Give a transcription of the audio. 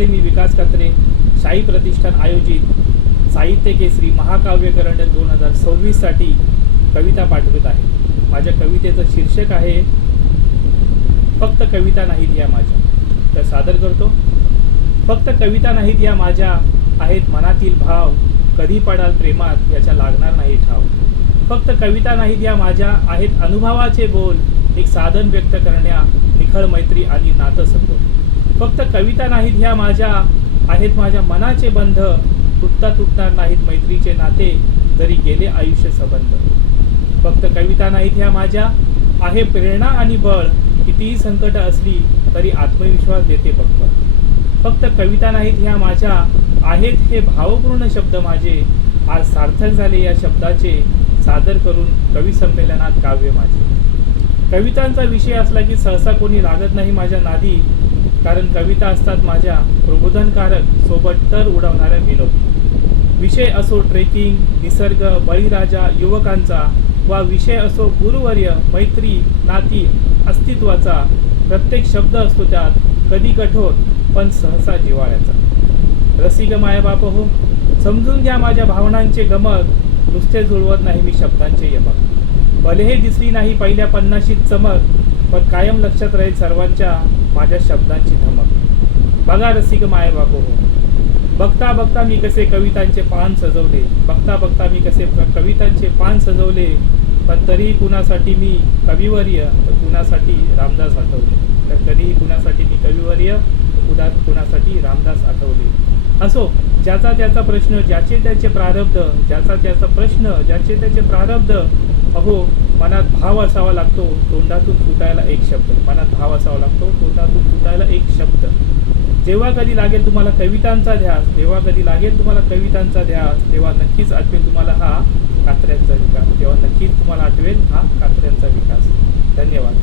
मंडळी, मी विकास कात्रे, शाही प्रतिष्ठान आयोजित साहित्य केसरी महाकाव्य करंडक 2026 साठी कविता पाठवत आहे. माझ्या कवितेचं शीर्षक आहे फक्त कविता नाहीत या माझ्या. तर सादर करतो. फक्त कविता नाहीत या माझ्या, आहेत मनातील भाव, कधी पडाल प्रेमात याच्या लागणार नाही ठाव. फक्त कविता नाहीत या माझ्या, आहेत अनुभवाचे बोल, एक साधन व्यक्त करण्या, निखळ मैत्री आणि नातं सखोल. फक्त कविता नाहीत ह्या माझ्या, आहेत माझ्या मनाचे बंध, तुटणार नाहीत मैत्रीचे नाते, जरी गेले आयुष्य संबंध. फक्त कविता नाहीत ह्या माझ्या, आहे प्रेरणा आणि बळ, कितीही संकट असली तरी आत्मविश्वास देते बळ. फक्त कविता नाहीत ह्या माझ्या, आहेत हे भावपूर्ण शब्द माझे, आज सार्थक झाले या शब्दाचे, सादर करून कवी संमेलनात काव्य माझे. कवितांचा विषय असला की सहसा कोणी लागत नाही माझ्या नादी, कारण कविता असतात माझ्या प्रबोधनकारक, सोबत तर उडवणाऱ्या विनोदी. विषय असो ट्रेकिंग, निसर्ग, बळीराजा, युवकांचा, वा विषय असो गुरुवर्य, मैत्री, नाती, अस्तित्वाचा, प्रत्येक शब्द असतो त्यात कधी कठोर पण सहसा जिव्हाळ्याचा. रसिक मायबाप हो, समजून घ्या माझ्या भावनांचे गमक, नुसते जुळवत नाही मी शब्दांचे यमक. भलेही दिसली नाही पहिल्या 50शीत चमक, पण कायम लक्षात राहील सर्वांच्या माझ्या शब्दांची धमक. बघा रसिक मायबाप हो, बघता बघता मी कसे कवितांचे पान सजवले, बघता बघता मी कसे कवितांचे पान सजवले, पण तरीही कुणासाठी मी कविवर्य, तर कुणासाठी रामदास आठवले. तर कधीही कुणासाठी मी कविवर्य, कुणासाठी रामदास आठवले. असो ज्याचा त्याचा प्रश्न, ज्याचे त्याचे प्रारब्ध, ज्याचा त्याचा प्रश्न, ज्याचे त्याचे प्रारब्ध. अहो मनात भाव असावा लागतो, तोंडातून फुटायला एक शब्द. मनात भाव असावा लागतो, तोंडातून फुटायला एक शब्द. जेव्हा कधी लागेल तुम्हाला कवितांचा ध्यास, तेव्हा कधी लागेल तुम्हाला कवितांचा ध्यास, तेव्हा नक्कीच आठवेल तुम्हाला हा कात्र्यांचा विकास. तेव्हा नक्कीच तुम्हाला आठवेल हा कात्र्यांचा विकास. धन्यवाद.